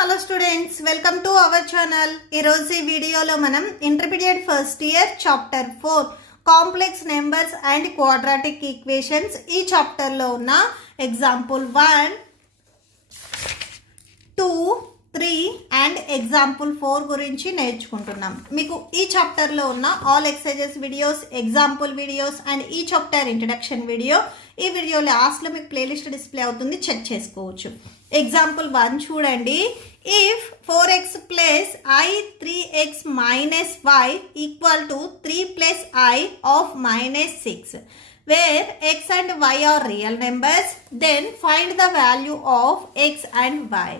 Hello students, welcome to our channel. ఈరోజు ఈ వీడియోలో మనం intermediate first year chapter 4 complex numbers and quadratic equations ఈ చాప్టర్లో ఉన్న ఎగ్జాంపుల్ 1, 2, 3 అండ్ ఎగ్జాంపుల్ 4 గురించి నేర్చుకుంటున్నాం. మీకు ఈ చాప్టర్లో ఉన్న all exercises videos, example videos and ఈ చాప్టర్ ఇంట్రడక్షన్ వీడియో ఈ వీడియో లాస్ట్లో మీకు ప్లేలిస్ట్ డిస్ప్లే అవుతుంది, చెక్ చేసుకోవచ్చు. ఎగ్జాంపుల్ 1 చూడండి. If 4x plus I 3x minus y equal to 3 plus I of minus 6 where x and y are real numbers, then find the value of x and y.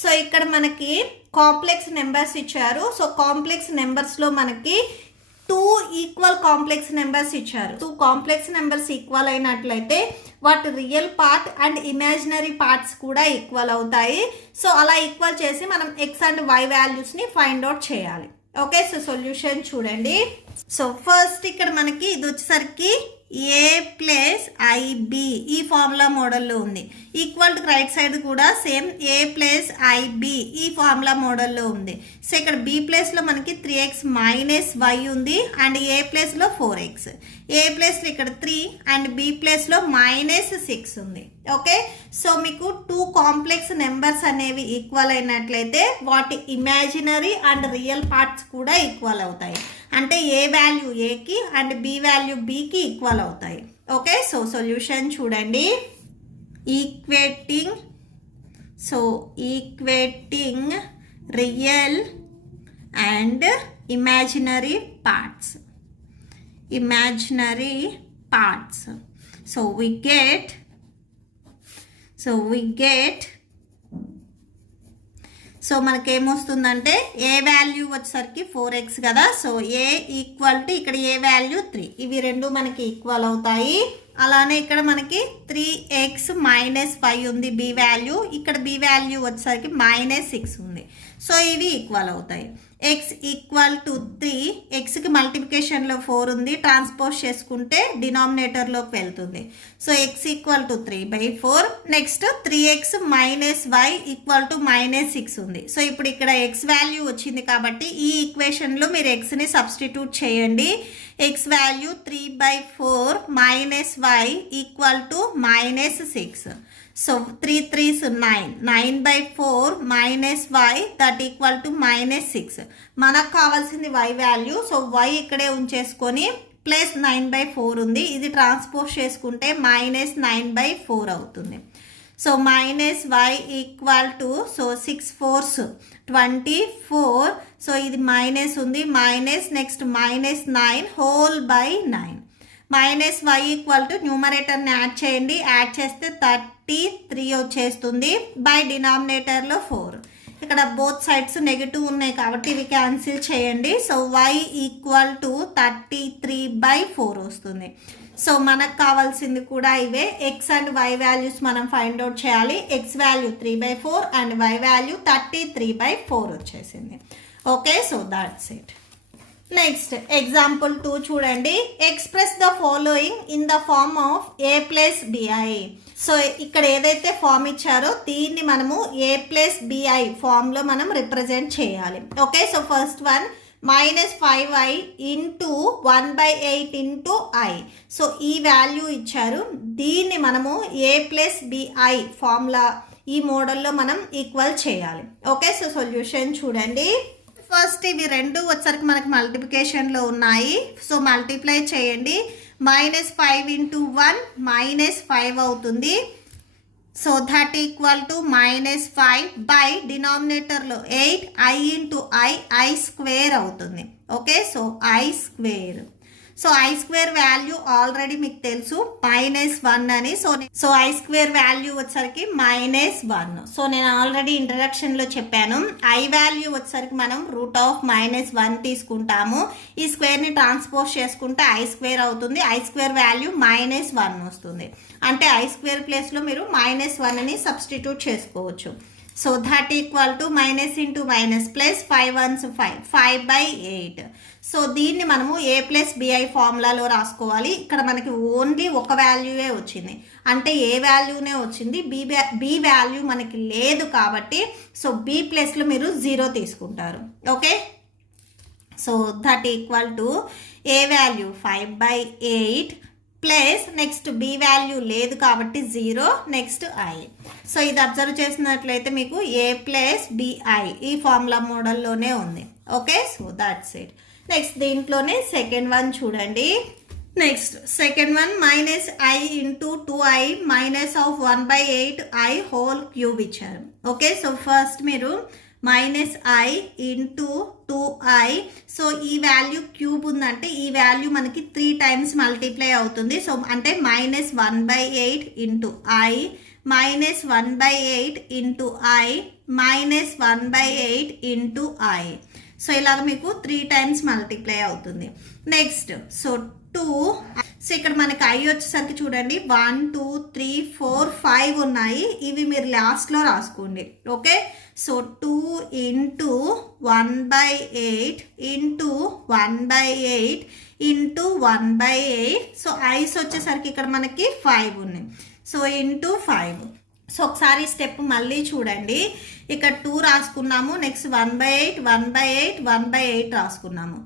So ఇక్కడ మనకి complex numbers ఇచ్చారు. So complex నెంబర్స్లో మనకి 2 equal complex numbers ఇచ్చారు. 2 complex numbers equal అయినట్లయితే వాటి real part and imaginary parts కూడా equal అవుతాయి. సో అలా ఈక్వల్ చేసి మనం ఎక్స్ అండ్ వై వాల్యూస్ని ఫైండ్ అవుట్ చేయాలి. ఓకే, సో సొల్యూషన్ చూడండి. సో ఫస్ట్ ఇక్కడ మనకి ఇది వచ్చేసరికి ఏ ప్లస్ ఐబి ఈ ఫార్ములా మోడల్లో ఉంది. ఈక్వల్ టు రైట్ సైడ్ కూడా సేమ్ ఏ ప్లస్ ఐబి ఈ ఫార్ములా మోడల్లో ఉంది. సో ఇక్కడ బి ప్లేస్లో మనకి 3x మైనస్ వై ఉంది అండ్ ఏ ప్లేస్లో 4x. ఏ ప్లేస్లో ఇక్కడ 3 అండ్ బి ప్లేస్లో మైనస్ 6 ఉంది. ఓకే, సో మీకు 2 కాంప్లెక్స్ నెంబర్స్ అనేవి ఈక్వల్ అయినట్లయితే వాటి ఇమాజినరీ అండ్ రియల్ పార్ట్స్ కూడా ఈక్వల్ అవుతాయి. అంటే ఏ వాల్యూ ఏకి అండ్ బి వాల్యూ బికి ఈక్వల్ అవుతాయి. ఓకే, సో సొల్యూషన్ చూడండి. Equating real and imaginary parts. So we get so మనకేమొస్తుందంటే ఏ వాల్యూ వచ్చేసరికి 4x కదా. సో ఏ ఈక్వల్ టు ఇక్కడ ఏ వాల్యూ 3, ఇవి రెండు మనకి ఈక్వల్ అవుతాయి. అలానే ఇక్కడ మనకి 3x మైనస్ 5 ఉంది బి వాల్యూ, ఇక్కడ బి వాల్యూ వచ్చేసరికి మైనస్ 6 ఉంది. సో ఇవి ఈక్వల్ అవుతాయి. x ఈక్వల్ టు 3, ఎక్స్కి మల్టిప్లికేషన్లో 4 ఉంది, ట్రాన్స్పోజ్ చేసుకుంటే డినామినేటర్లోకి వెళ్తుంది. So x equal to 3/4. Next 3x minus y equal to minus 6 ఉంది. సో ఇప్పుడు ఇక్కడ x వాల్యూ వచ్చింది కాబట్టి ఈ ఈక్వేషన్లో మీరు xని సబ్స్టిట్యూట్ చేయండి. x value 3/4 minus y equal to minus 6. So 3 3s 9, 9/4 minus y that equal to minus 6. మనకు కావాల్సింది y వాల్యూ. సో y ఇక్కడే ఉంచేసుకొని ప్లస్ 9/4 ఉంది, ఇది ట్రాన్స్పోజ్ చేసుకుంటే మైనస్ 9/4 అవుతుంది. So minus y equal to 6 4s 24. So ఇది మైనస్ ఉంది, minus next minus 9 whole by 9. Minus y equal to న్యూమరేటర్ని యాడ్ చేయండి, యాడ్ చేస్తే 33 వచ్చేస్తుంది బై డినామినేటర్లో 4. ఇక్కడ బోత్ సైడ్స్ నెగిటివ్ ఉన్నాయి కాబట్టి ఇవి క్యాన్సిల్ చేయండి. సో y ఈక్వల్ టు 33/4 వస్తుంది. సో మనకు కావాల్సింది కూడా ఇవే, x అండ్ y వాల్యూస్ మనం ఫైండ్ అవుట్ చేయాలి. x value 3/4 and y value 33/4 వచ్చేసింది. Okay, so that's it. Next example 2 చూడండి. Express the following in the form of a plus bi. So ఇక్కడ ఏదైతే ఫామ్ ఇచ్చారో దీన్ని మనము a ప్లస్ bi ఫామ్లో మనం రిప్రజెంట్ చేయాలి. Okay, so first one minus 5i into 1/8 into i. So ఈ వాల్యూ ఇచ్చారు, దీన్ని మనము a ప్లస్ bi ఫార్ములా ఈ మోడల్లో మనం ఈక్వల్ చేయాలి. ఓకే, సో సొల్యూషన్ చూడండి. ఫస్ట్ ఇవి రెండు వచ్చరికి మనకి మల్టిప్లికేషన్లో ఉన్నాయి. సో మల్టిప్లై చేయండి. మైనస్ 5 ఇంటూ 1 మైనస్ 5 అవుతుంది. So that equal to minus 5 by డినామినేటర్లో 8 i ఇంటూ i స్క్వేర్ అవుతుంది. Okay, so i square. So i square value already మీకు తెలుసు -1 అని. సో i స్క్వేర్ వాల్యూ వచ్చరికి -1. సో నేను ఆల్రెడీ ఇంట్రడక్షన్లో చెప్పాను, i వాల్యూ వచ్చరికి మనం √(-1) తీసుకుంటాము. ఈ స్క్వేర్ని ట్రాన్స్పోజ్ చేసుకుంటే i స్క్వేర్ అవుతుంది. i స్క్వేర్ వాల్యూ -1 వస్తుంది. అంటే i స్క్వేర్ ప్లేస్లో మీరు -1 అని సబ్స్టిట్యూట్ చేసుకోవచ్చు. So that equal to minus into minus plus 5 1s 5 5/8. So దీన్ని మనము ఏ ప్లస్ బిఐ ఫార్ములాలో రాసుకోవాలి. ఇక్కడ మనకి ఓన్లీ ఒక వాల్యూవే వచ్చింది, అంటే ఏ వాల్యూనే వచ్చింది, బి వాల్యూ మనకి లేదు కాబట్టి సో బి ప్లస్లో మీరు 0 తీసుకుంటారు. Okay, so that equal to a value 5/8 plus next b value లేదు కాబట్టి 0, నెక్స్ట్ ఐ. సో ఇది అబ్జర్వ్ చేసినట్లయితే మీకు ఏ ప్లస్ బిఐ ఈ ఫార్ములా మోడల్లోనే ఉంది. Okay, so that's it. Next దీంట్లోనే సెకండ్ వన్ చూడండి. Next second one minus i into 2i మైనస్ ఆఫ్ 1/8i హోల్ క్యూబ్ ఇచ్చారు. ఓకే, సో ఫస్ట్ మీరు minus i into 2i. So ఈ వాల్యూ క్యూబ్ ఉందంటే ఈ వాల్యూ మనకి 3 టైమ్స్ మల్టిప్లై అవుతుంది. సో అంటే minus 1/8 into I minus 1/8 into I minus 1/8 into I. So ఇలాగ మీకు 3 టైమ్స్ మల్టిప్లై అవుతుంది. Next so 2. సో ఇక్కడ మనకి ఐ వచ్చేసరికి చూడండి 1 2 3 4 5 ఉన్నాయి, ఇవి మీరు లాస్ట్లో రాసుకోండి. Okay, so 2 into 1/8 into 1/8 into 1/8. So ice వచ్చేసరికి ఇక్కడ మనకి 5 ఉన్నాయి, సో ఇంటూ 5. సో ఒకసారి స్టెప్ మళ్ళీ చూడండి. ఇక్కడ 2 రాసుకున్నాము, నెక్స్ట్ 1/8 1/8 1/8 రాసుకున్నాము.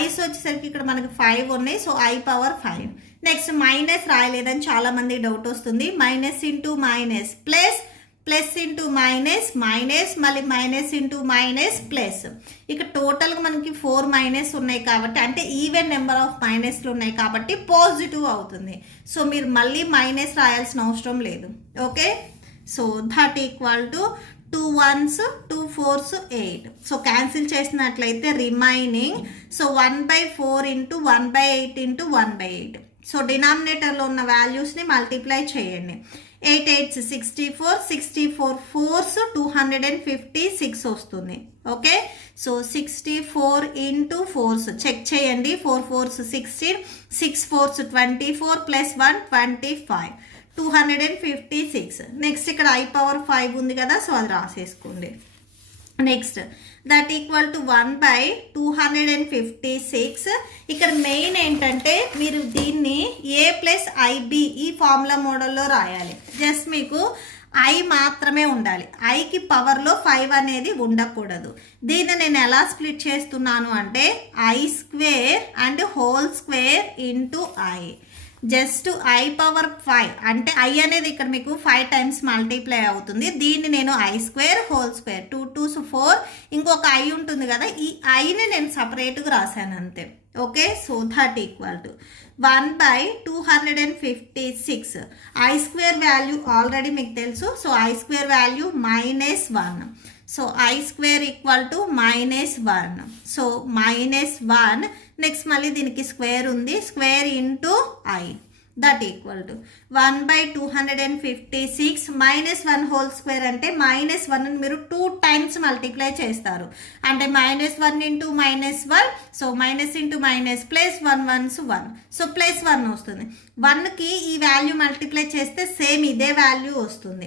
ఐస్ వచ్చేసరికి ఇక్కడ మనకి 5 ఉన్నాయి, so i power 5. Next minus రాయలేదని చాలామంది డౌట్ వస్తుంది. Minus into minus plus plus into minus minus మళ్ళీ మైనస్ ఇంటూ మైనస్ ప్లస్. ఇక టోటల్గా మనకి 4 మైనస్ ఉన్నాయి కాబట్టి, అంటే ఈవెన్ నెంబర్ ఆఫ్ మైనస్లు ఉన్నాయి కాబట్టి పాజిటివ్ అవుతుంది. సో మీరు మళ్ళీ మైనస్ రాయాల్సిన అవసరం లేదు. Okay, so that equal to 2 1s 2 4s 8. So cancel చేసినట్లయితే remaining so 1/4 into 1/8 into 1/8. So డినామినేటర్లో ఉన్న వాల్యూస్ని మల్టిప్లై చేయండి. 8 8s 64, 64 4s 256 వస్తుంది. Okay, so 64 into 4s check చేయండి. 4 4s 16, 6 4s 24 ప్లస్ 1 25 256. నెక్స్ట్ ఇక్కడ ఐ పవర్ 5 ఉంది కదా, సో అది రాసేసుకోండి. Next that equal to 1/256. ఇక్కడ మెయిన్ ఏంటంటే మీరు దీన్ని ఏ ప్లస్ ఐబి ఈ ఫార్ములా మోడల్లో రాయాలి. జస్ట్ మీకు ఐ మాత్రమే ఉండాలి, ఐకి పవర్లో 5 అనేది ఉండకూడదు. దీన్ని నేను ఎలా స్ప్లిట్ చేస్తున్నాను అంటే I square and whole square into I. Just I power 5 అంటే ఐ అనేది ఇక్కడ మీకు 5 టైమ్స్ మల్టిప్లై అవుతుంది. దీన్ని నేను I square whole square 2 2s 4 ఇంకొక ఐ ఉంటుంది కదా, ఈ ఐని నేను సపరేట్గా రాశాను అంతే. Okay, so that equal to 1/256. I square value already మీకు తెలుసు, so I square value -1. So I square equal to -1. So -1. Next మళ్ళీ దీనికి స్క్వేర్ ఉంది, square into I that equal to 1/256 -1 whole square అంటే -1 మీరు 2 టైమ్స్ మల్టిప్లై చేస్తారు, అంటే -1 into -1. So minus into minus plus 1 1s 1, so plus 1 వస్తుంది. 1కి ఈ వాల్యూ మల్టిప్లై చేస్తే సేమ్ ఇదే వాల్యూ వస్తుంది.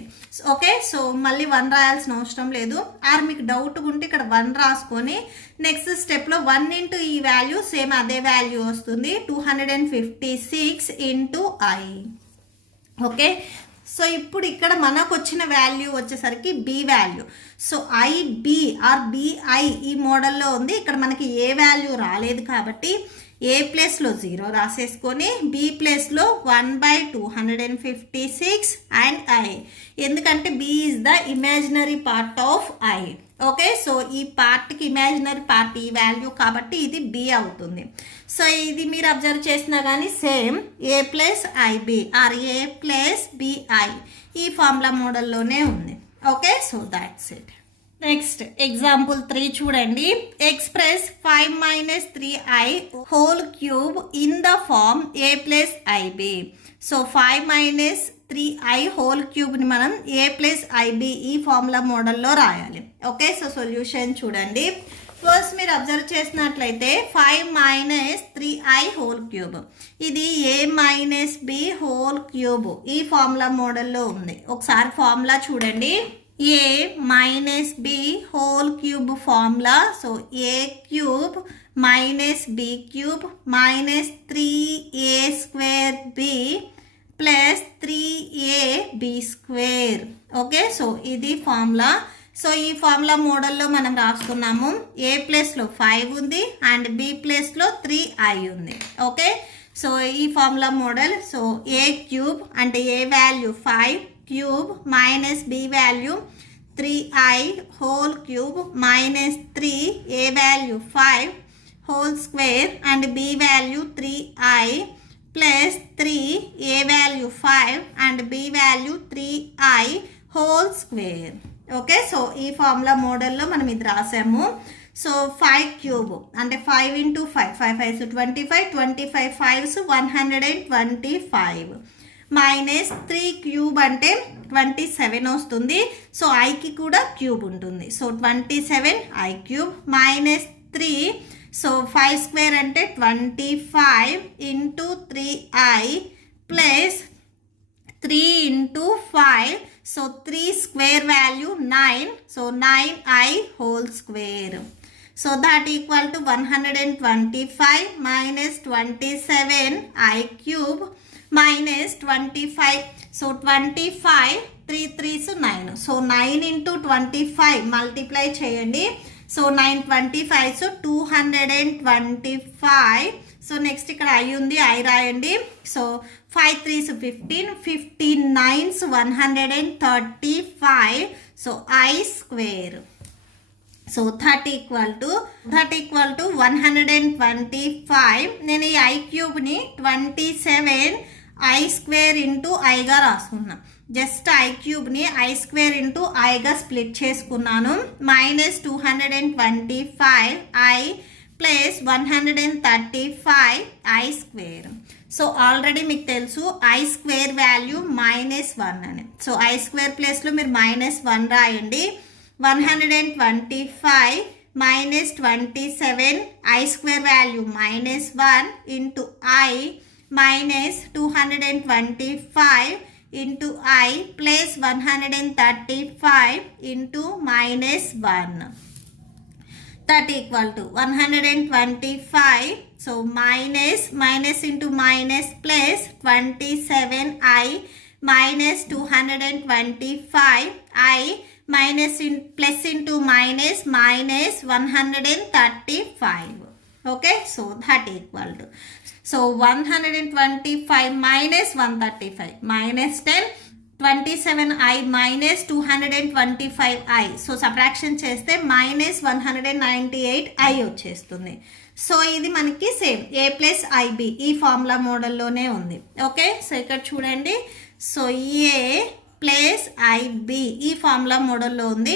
ఓకే, సో మళ్ళీ 1 రాయాల్సిన అవసరం లేదు. ఆర్ మీకు డౌట్ ఉంటే ఇక్కడ 1 రాసుకొని నెక్స్ట్ స్టెప్లో 1 ఇంటూ ఈ వాల్యూ సేమ్ అదే వాల్యూ వస్తుంది, 256 ఇంటూ ఐ. ఓకే, సో ఇప్పుడు ఇక్కడ మనకు వచ్చిన వాల్యూ వచ్చేసరికి b value. So i b or b i ఈ మోడల్లో ఉంది. ఇక్కడ మనకి ఏ వాల్యూ రాలేదు కాబట్టి ఏ ప్లేస్లో 0 రాసేసుకొని బి ప్లేస్లో 1/256 అండ్ ఐ, ఎందుకంటే b is the imaginary part of i. Okay, so ఈ పార్ట్కి ఇమాజినరీ పార్ట్ ఈ వాల్యూ కాబట్టి ఇది బి అవుతుంది. సో ఇది మీరు అబ్జర్వ్ చేసినా కానీ same a plus i b or a plus b i ఈ ఫార్ములా మోడల్లోనే ఉంది. Okay, so that's it. Next example 3 చూడండి. Express 5 - 3i whole cube in the form a plus i b. So 5 - 3i whole క్యూబ్ని మనం ఏ ప్లస్ ఐబి ఈ formula మోడల్లో రాయాలి. Okay, so solution చూడండి. ఫస్ట్ మీరు అబ్జర్వ్ చేసినట్లయితే 5 - 3i హోల్ క్యూబ్, ఇది ఏ - బి హోల్ క్యూబ్ ఈ ఫార్ములా మోడల్లో ఉంది. ఒకసారి ఫార్ములా చూడండి. a minus b whole cube formula. So a cube minus b cube minus 3a square b plus 3ab square. Okay, so ఇది formula. So ఈ formula మోడల్లో మనం రాసుకున్నాము. ఏ ప్లేస్లో 5 ఉంది అండ్ బి ప్లేస్లో 3i ఉంది. ఓకే, సో ఈ formula model. So a cube అంటే a value 5 cube minus b value 3i whole cube minus 3 a value 5 whole square and b value 3i plus 3 a value 5 and b value 3i whole square. Okay, so ఈ formula మోడల్లో మనం ఇది రాసాము. So 5 cube అంటే 5 into 5 5 5 25 25 5 125 minus 3 cube అంటే 27 వస్తుంది. So ఐకి కూడా cube ఉంటుంది. So 27 i cube minus 3. So 5 square అంటే 25 into 3i plus 3 into 5. So 3 square value 9. So 9i whole square. So that equal to 125 minus 27i cube minus 25. So 25 3 3s 9. So 9 into 25 multiply చేయండి. So 9 25s 225. So next ఇక్కడ i ఉంది, i రాయండి. So 5 3s 15 15 9s 135. So I square. So that equal to 125. నేను ఈ i క్యూబ్ని 27 i square into ఐగా రాసుకున్నాను. Just i క్యూబ్ని ఐ స్క్వేర్ ఇంటూ ఐగా స్ప్లిట్ చేసుకున్నాను. Minus 225 i plus 135 i square. So already మీకు తెలుసు ఐ స్క్వేర్ వాల్యూ -1 అని. సో ఐ స్క్వేర్ ప్లేస్లో మీరు -1 రాయండి. 125 minus 27 I square value -1 into I minus 225 into I plus 135 into -1. That equal to 125. So minus into minus plus 27I minus 225 I minus in plus into minus 135. Okay, so that equal to, so 125 minus 135 minus 10 27i minus 225i. So subtraction చేస్తే -198i వచ్చేస్తుంది. So ఇది మనకి same a plus IB ఈ formula మోడల్లోనే ఉంది. Okay, so ఇక్కడ చూడండి. So a plus IB ఈ ఫార్ములా మోడల్లో ఉంది.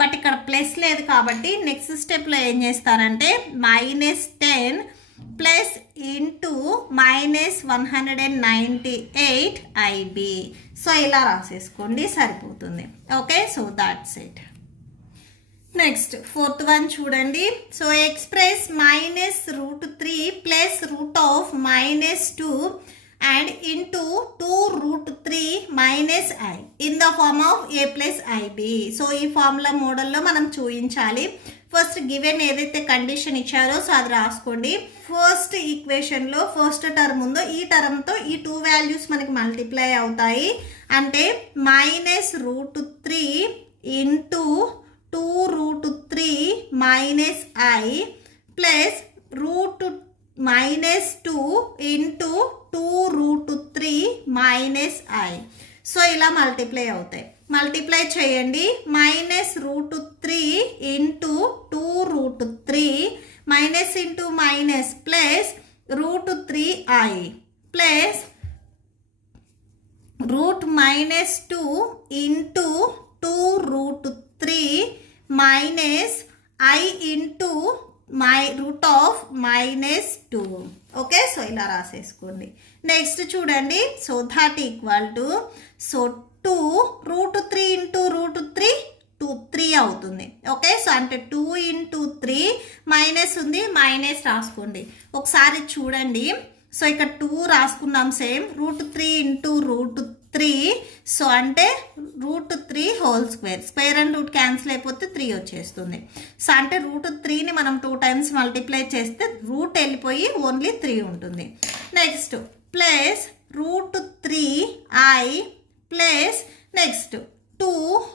బట్ ఇక్కడ ప్లస్ లేదు కాబట్టి నెక్స్ట్ స్టెప్లో ఏం చేస్తారంటే -10 ప్లస్ ఇంటూ -198IB. సో ఇలా రాసేసుకోండి, సరిపోతుంది. Okay, so that's it. Next fourth one చూడండి. So express -√3 plus √2 and into 2√3 minus I in the form of a plus IB. So ఈ ఫార్ములా మోడల్లో మనం చూపించాలి. ఫస్ట్ గివెన్ ఏదైతే కండిషన్ ఇచ్చారో సో అది రాసుకోండి. ఫస్ట్ ఈక్వేషన్లో ఫస్ట్ టర్మ్ ఉందో ఈ టర్మ్తో ఈ 2 వాల్యూస్ మనకి మల్టిప్లై అవుతాయి. అంటే -√3 into 2√3 minus I plus -2 into 2√3 minus I. So ఇలా మల్టిప్లై అవుతాయి. మల్టిప్లై చేయండి. -√3 into 2√3 minus into minus plus √3i plus √-2 into 2√3 minus I into √-2. Okay, so ఇలా రాసేసుకోండి. నెక్స్ట్ చూడండి. So that equal to, so 2√3 into √3 3 అవుతుంది. Okay, so అంటే 2 into 3 minus ఉంది, minus రాసుకోండి. ఒకసారి చూడండి. సో ఇక్కడ 2 రాసుకున్నాం సేమ్. √3 ఇంటూ 3. సో అంటే √3 whole square. Square and root cancel అయిపోతే 3 వచ్చేస్తుంది. సో అంటే √3ని మనం 2 టైమ్స్ మల్టిప్లై చేస్తే రూట్ వెళ్ళిపోయి ఓన్లీ 3 ఉంటుంది. Next plus √3i plus next 2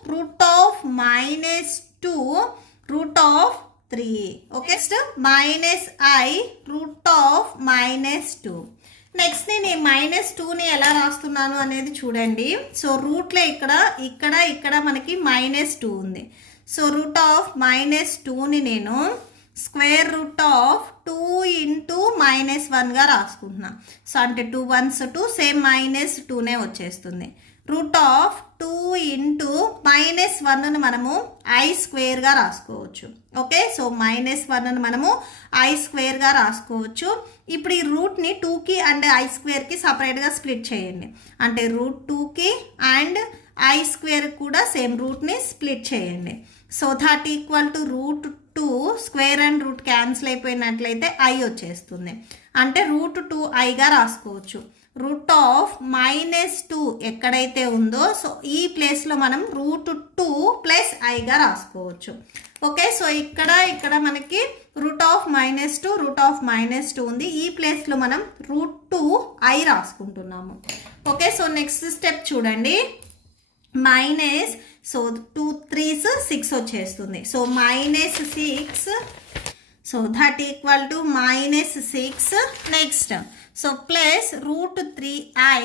√-2 √3. Okay, next -i √-2. Next నేను ఈ -2ని ఎలా రాస్తున్నాను అనేది చూడండి. సో రూట్లో ఇక్కడ మనకి -2 ఉంది. సో √-2ని నేను √2 ఇంటూ -1గా రాసుకుంటున్నా. సో అంటే 2 1s 2 సేమ్ -2నే వచ్చేస్తుంది. √2 ఇంటూ -1ని మనము i² రాసుకోవచ్చు. ఓకే, సో -1ని మనము i² రాసుకోవచ్చు. ఇప్పుడు ఈ రూట్ని 2కి అండ్ i² సపరేట్గా స్ప్లిట్ చేయండి. అంటే √2కి అండ్ i² కూడా సేమ్ రూట్ని స్ప్లిట్ చేయండి. So that equal to √2 square and root cancel అయిపోయినట్లయితే i వచ్చేస్తుంది. అంటే √2iగా రాసుకోవచ్చు. √-2 ఎక్కడైతే ఉందో సో ఈ ప్లేస్లో మనం √2 + iగా రాసుకోవచ్చు. ఓకే, సో ఇక్కడ మనకి √-2 ఉంది. ఈ ప్లేస్లో మనం √2i రాసుకుంటున్నాము. ఓకే, సో నెక్స్ట్ స్టెప్ చూడండి. సో 2 3s 6 వచ్చేస్తుంది. So -6. So that equal to -6. Next so plus √3i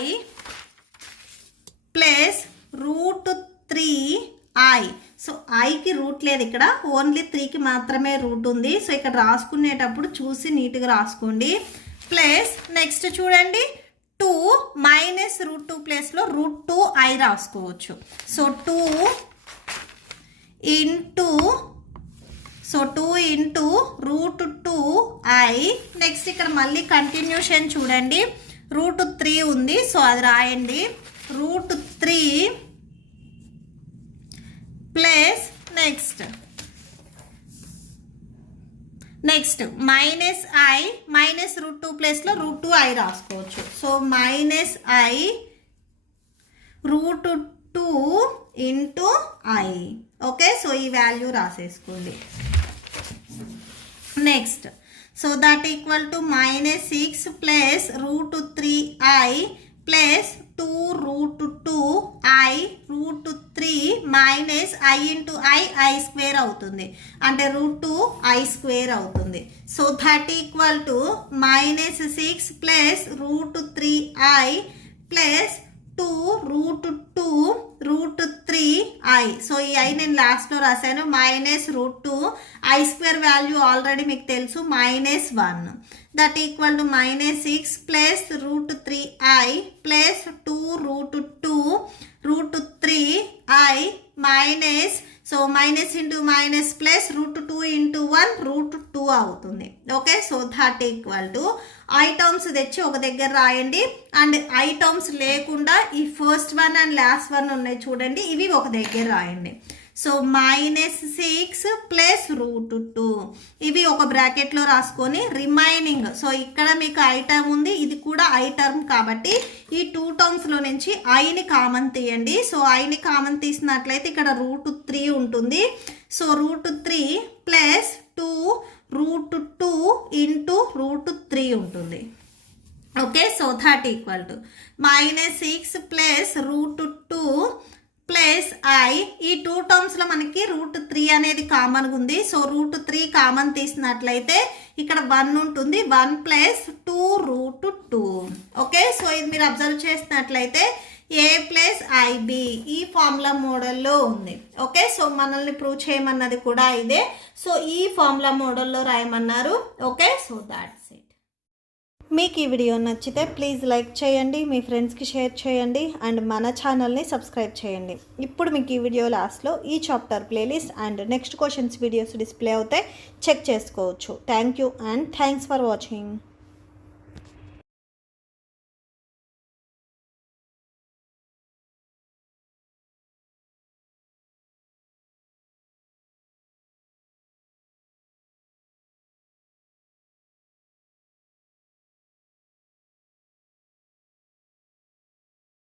plus √3i. So ఐకి రూట్ లేదు ఇక్కడ, ఓన్లీ 3కి మాత్రమే రూట్ ఉంది. సో ఇక్కడ రాసుకునేటప్పుడు చూసి నీట్గా రాసుకోండి. ప్లస్ నెక్స్ట్ చూడండి 2 -√2 ప్లేస్లో √2i రాసుకోవచ్చు. So 2 into √2i. నెక్స్ట్ ఇక్కడ మళ్ళీ కంటిన్యూషన్ చూడండి. √3 ఉంది, సో అది రాయండి. √3 ప్లస్ నెక్స్ట్ -i -√2 ప్లేస్లో √2i రాసుకోవచ్చు. So -i √2 into i. Okay, so ఈ వాల్యూ రాసేసుకోండి. Next so that equal to -6 plus √3i plus 2√2i √3 -i into i² అవుతుంది. అంటే √2i² అవుతుంది. So that equal to -6 plus √3i plus 2√2 so ఈ i నేను లాస్ట్లో రాశాను. -√2i² వాల్యూ ఆల్రెడీ మీకు తెలుసు -1. That equal to -6 plus √3i plus 2√2 √3i so minus into minus plus √2 into 1 √2 అవుతుంది. Okay, so that equal to I terms తెచ్చి ఒక దగ్గర రాయండి. అండ్ ఐ టర్మ్స్ లేకుండా ఈ first one and last one ఉన్నాయి చూడండి, ఇవి ఒక దగ్గర రాయండి. సో -6 ప్లస్ √2 ఇవి ఒక బ్రాకెట్లో రాసుకొని రిమైనింగ్. సో ఇక్కడ మీకు ఐ టర్మ్ ఉంది, ఇది కూడా ఐ టర్మ్ కాబట్టి ఈ 2 టర్మ్స్లో నుంచి ఐని కామన్ తీయండి. సో ఐని కామన్ తీసినట్లయితే ఇక్కడ √3 ఉంటుంది. సో √3 ప్లస్ 2√2 ఇంటూ √3 ఉంటుంది. Okay, so that equal to -6 plus √2 plus i. ఈ 2 టర్మ్స్లో మనకి √3 అనేది కామన్గా ఉంది. సో √3 కామన్ తీసినట్లయితే ఇక్కడ 1 ఉంటుంది. 1 ప్లస్ 2√2. ఓకే, సో ఇది మీరు అబ్జర్వ్ చేసినట్లయితే a ప్లస్ ib ఈ ఫార్ములా మోడల్లో ఉంది. ఓకే, సో మనల్ని ప్రూవ్ చేయమన్నది కూడా ఇదే. సో ఈ ఫార్ములా మోడల్లో రాయమన్నారు. Okay, so that's it. మీకు ఈ వీడియో నచ్చితే ప్లీజ్ లైక్ చేయండి, మీ ఫ్రెండ్స్కి షేర్ చేయండి అండ్ మన ఛానల్ని సబ్స్క్రైబ్ చేయండి. ఇప్పుడు మీకు ఈ వీడియో లాస్ట్లో ఈ chapter playlist and next questions videos display అవుతాయి, చెక్ చేసుకోవచ్చు. Thank you and thanks for watching.